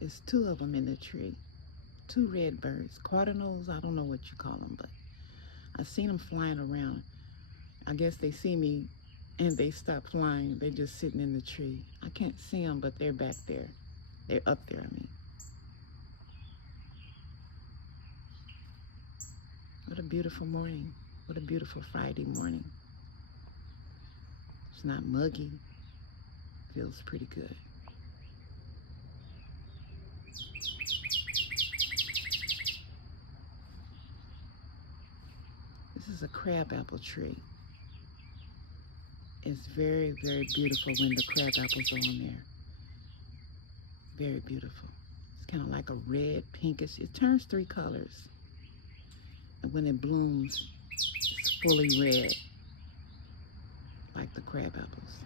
It's two of them in the tree. Two red birds. Cardinals, I don't know what you call them, but I've seen them flying around. I guess they see me and they stop flying. They're just sitting in the tree. I can't see them, but they're back there. They're up there, I mean. What a beautiful morning. What a beautiful Friday morning. It's not muggy. Feels pretty good. This is a crabapple tree. It's very, very beautiful when the crab apples are on there. Very beautiful. It's kind of like a red, pinkish. It turns three colors. And when it blooms, it's fully red, like the crab apples.